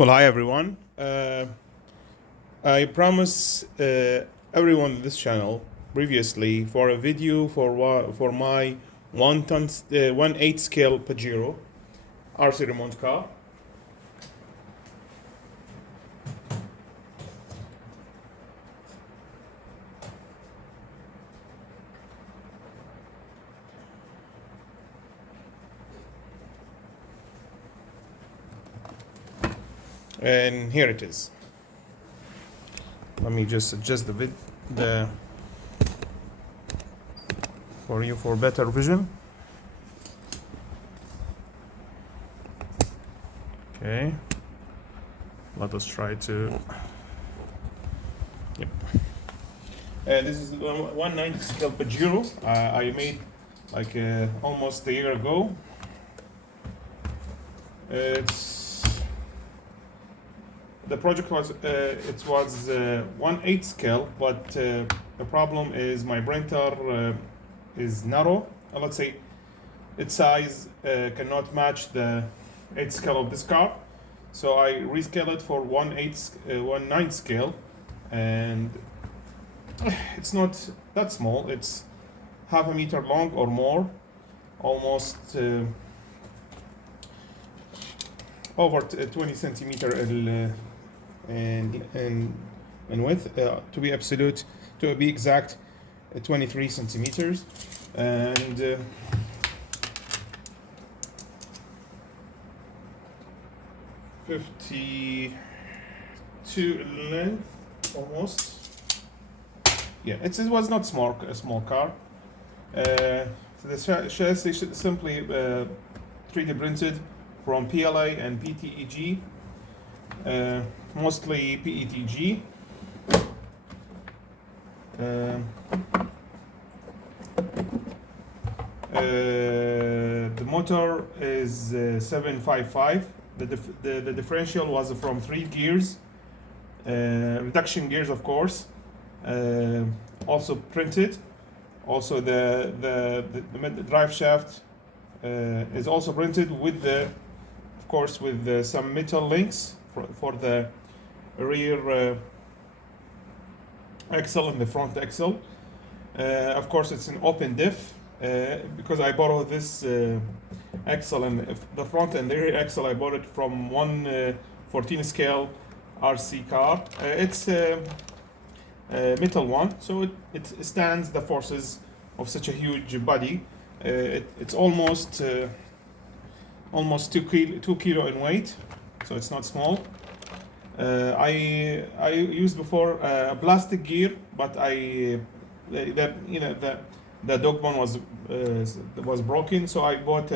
Well, hi everyone. I promised everyone on this channel previously for a video for my 1/8 scale Pajero RC remote car. And here it is. Let me just adjust the for you for better vision. Okay. Let us try to. Yep. This is 1/9 scale Pajero. I made like almost a year ago. The project was 1/8 scale, but the problem is my printer is narrow. Let's say its size cannot match the 8 scale of this car, so I rescale it for 1/9 scale, and it's not that small. It's half a meter long or more, almost over 20 centimeter in width, to be exact, 23 centimeters, and 52 length almost. Yeah, it was not a small car. So the chassis simply 3D printed from PLA and PTEG. Mostly PETG. The motor is 755. The differential was from 3 gears, reduction gears, of course. Also printed. Also the drive shaft is also printed with some metal links for the rear axle and the front axle. Of course, it's an open diff because I borrowed this axle, and the front and the rear axle I bought it from 1/14 scale RC car. It's a metal one, so it stands the forces of such a huge body. It's almost 2 kilo in weight, so it's not small. I used before a plastic gear, but the dog bone was broken, so I bought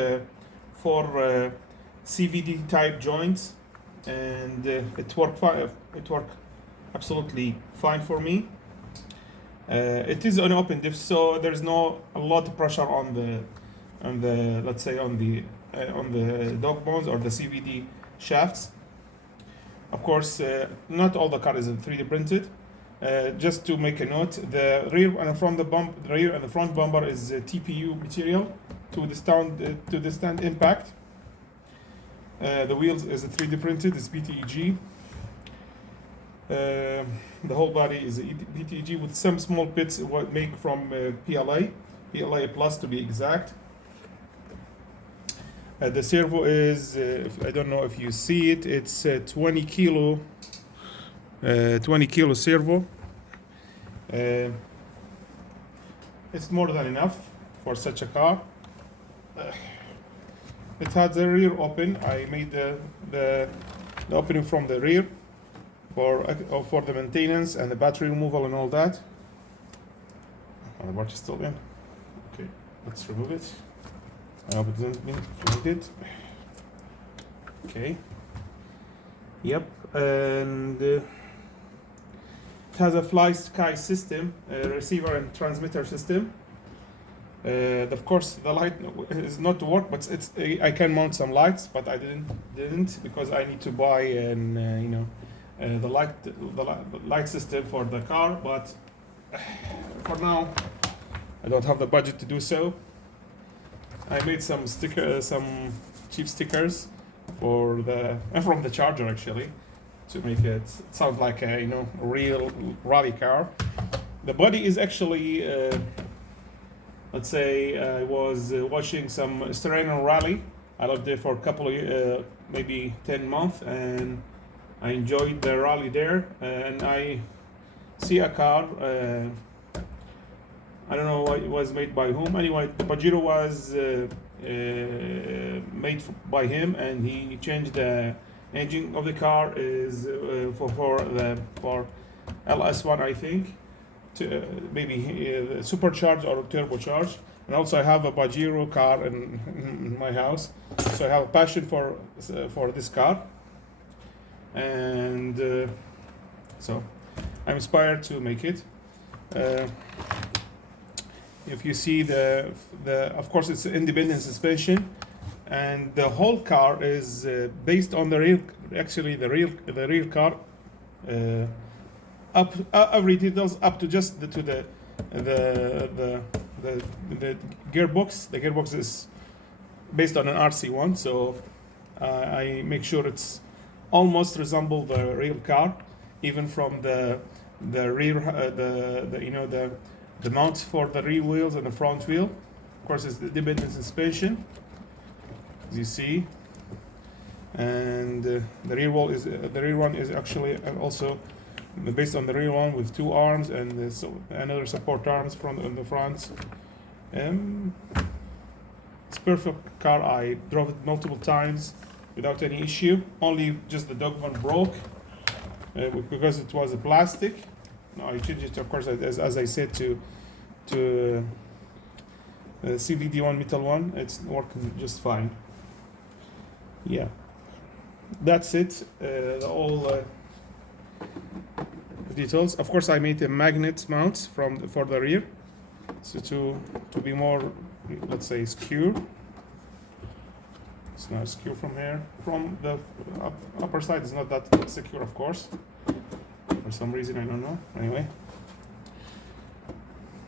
4 CVD type joints, and it worked fine. It worked absolutely fine for me. It is an open diff, so there's a lot of pressure on the let's say on the dog bones or the CVD shafts. Of course, not all the car is 3D printed. Just to make a note, the rear and the front bumper is TPU material to withstand impact. The wheels is 3D printed, it's PTEG. The whole body is PTEG with some small bits made from PLA plus to be exact. The servo is, I don't know if you see it, it's 20 kilo servo. It's more than enough for such a car. It had the rear open. I made the opening from the rear for the maintenance and the battery removal and all that. Oh, the battery is still in. Okay, let's remove it. I hope it doesn't mean it. Okay. Yep, and it has a fly sky system, receiver and transmitter system. Of course, the light is not to work, but I can mount some lights, but I didn't because I need to buy the light system for the car. But for now, I don't have the budget to do so. I made some cheap stickers for the and from the charger actually to make it sound like a real rally car. The body is actually let's say I was watching some Australian rally. I lived there for a couple of maybe 10 months, and I enjoyed the rally there. And I see a car. I don't know what it was made by whom. Anyway, the Pajero was made by him, and he changed the engine of the car is for LS1, I think, to maybe supercharged or turbocharged. And also I have a Pajero car in my house, so I have a passion for this car, and so I'm inspired to make it. If you see the of course it's independent suspension, and the whole car is based on the real, actually the real car, up every details up to just the gearbox. The gearbox is based on an RC1, so I make sure it's almost resemble the real car, even from the rear the mounts for the rear wheels and the front wheel. Of course, it's the independent suspension, as you see, and the rear wall is the rear one is actually also based on the rear one with 2 arms and another support arms in the front. It's perfect car. I drove it multiple times without any issue. Only just the dog one broke because it was a plastic. No, I changed it, of course, as I said, to CVD1 metal one. It's working just fine. Yeah, that's it. All details. Of course, I made a magnet mount for the rear, so to be more, let's say, secure. It's not secure from here. From the upper side, it's not that secure, of course. For some reason, I don't know.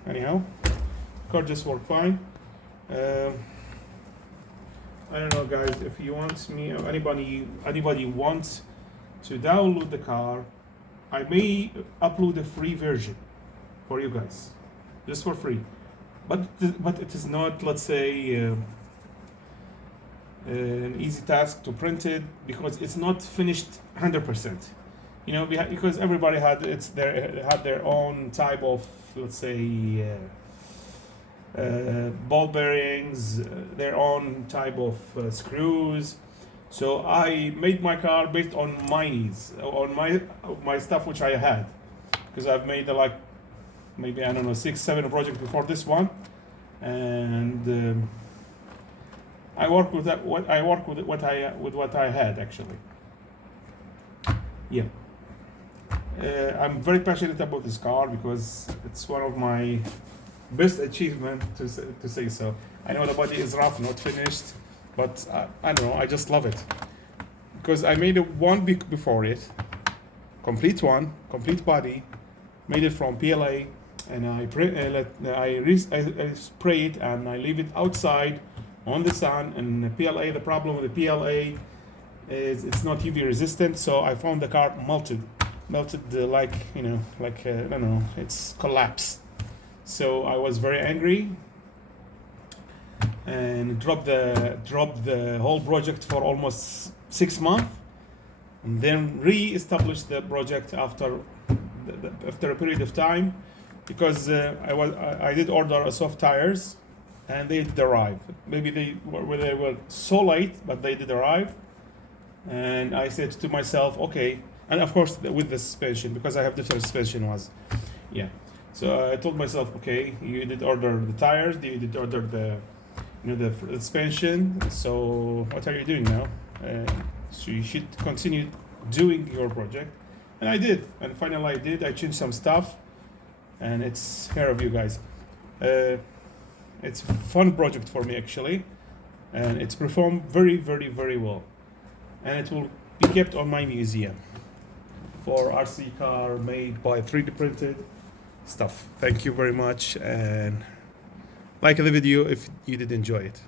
Anyhow, car just worked fine. I don't know, guys. If you want me, or anybody wants to download the car, I may upload a free version for you guys, just for free. But it is not, let's say, an easy task to print it, because it's not finished 100%. Because everybody had their own type of, let's say, ball bearings, their own type of screws. So I made my car based on my needs, on my stuff which I had, because I've made maybe, I don't know, 6-7 projects before this one, and I work with that. With what I had actually. Yeah. I'm very passionate about this car because it's one of my best achievements, to say so. I know the body is rough, not finished, but I don't know, I just love it. Because I made one week before it, complete body, made it from PLA, and I spray it and I leave it outside on the sun. And the PLA, the problem with the PLA is it's not UV resistant, so I found the car melted I don't know, it's collapsed. So I was very angry and dropped the whole project for almost 6 months, and then re-established the project after a period of time, because I did order soft tires, and they did arrive. Maybe they were so late, but they did arrive. And I said to myself, okay. And of course, with the suspension, because I have different suspension yeah. So I told myself, okay, you did order the tires, you did order the suspension. So what are you doing now? So you should continue doing your project. And I did. And finally, I did. I changed some stuff, and it's here of you guys. It's a fun project for me actually, and it's performed very, very, very well. And it will be kept on my museum for RC car made by 3D printed stuff. Thank you very much, and like the video if you did enjoy it.